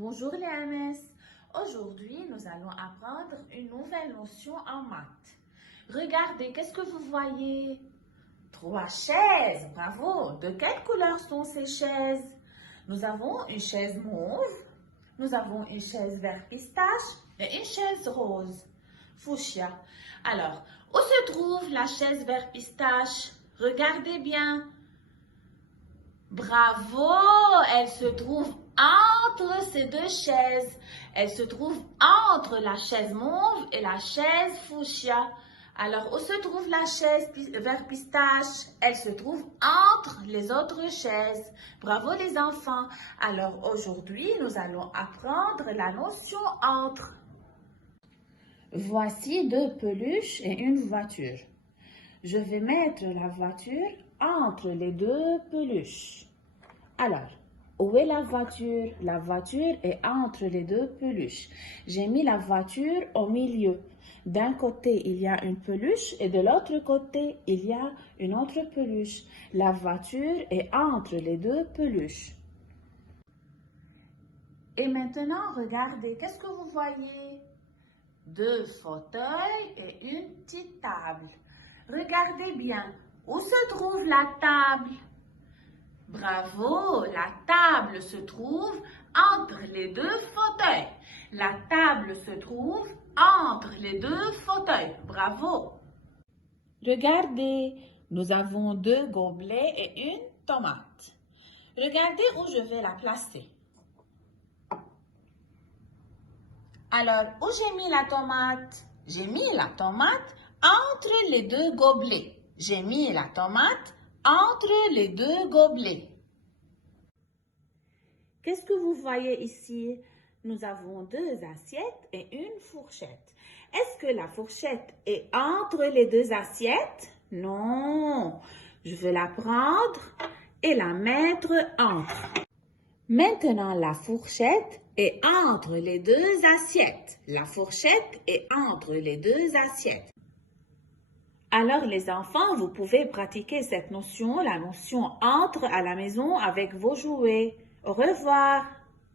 Bonjour les MS. Aujourd'hui, nous allons apprendre une nouvelle notion en maths. Regardez, qu'est-ce que vous voyez? 3 chaises, bravo. De quelle couleur sont ces chaises? Nous avons une chaise mauve, nous avons une chaise vert pistache et une chaise rose, fuchsia. Alors, où se trouve la chaise vert pistache? Regardez bien. Bravo, elle se trouve entre ces deux chaises. Elle se trouve entre la chaise mauve et la chaise fuchsia. Alors, où se trouve la chaise vert pistache? Elle se trouve entre les autres chaises. Bravo les enfants. Alors, aujourd'hui, nous allons apprendre la notion entre. Voici 2 peluches et une voiture. Je vais mettre la voiture entre les 2 peluches. Alors, où est la voiture? La voiture est entre les 2 peluches. J'ai mis la voiture au milieu. D'un côté, il y a une peluche et de l'autre côté, il y a une autre peluche. La voiture est entre les 2 peluches. Et maintenant, regardez, qu'est-ce que vous voyez? 2 fauteuils et une petite table. Regardez bien, où se trouve la table? Bravo, la table se trouve entre les 2 fauteuils. La table se trouve entre les 2 fauteuils. Bravo. Regardez, nous avons 2 gobelets et une tomate. Regardez où je vais la placer. Alors, où j'ai mis la tomate? J'ai mis la tomate entre les 2 gobelets. J'ai mis la tomate entre les 2 gobelets. Qu'est-ce que vous voyez ici? Nous avons 2 assiettes et une fourchette. Est-ce que la fourchette est entre les 2 assiettes? Non. Je vais la prendre et la mettre entre. Maintenant, la fourchette est entre les 2 assiettes. La fourchette est entre les 2 assiettes. Alors, les enfants, vous pouvez pratiquer cette notion, la notion entre à la maison avec vos jouets. Au revoir.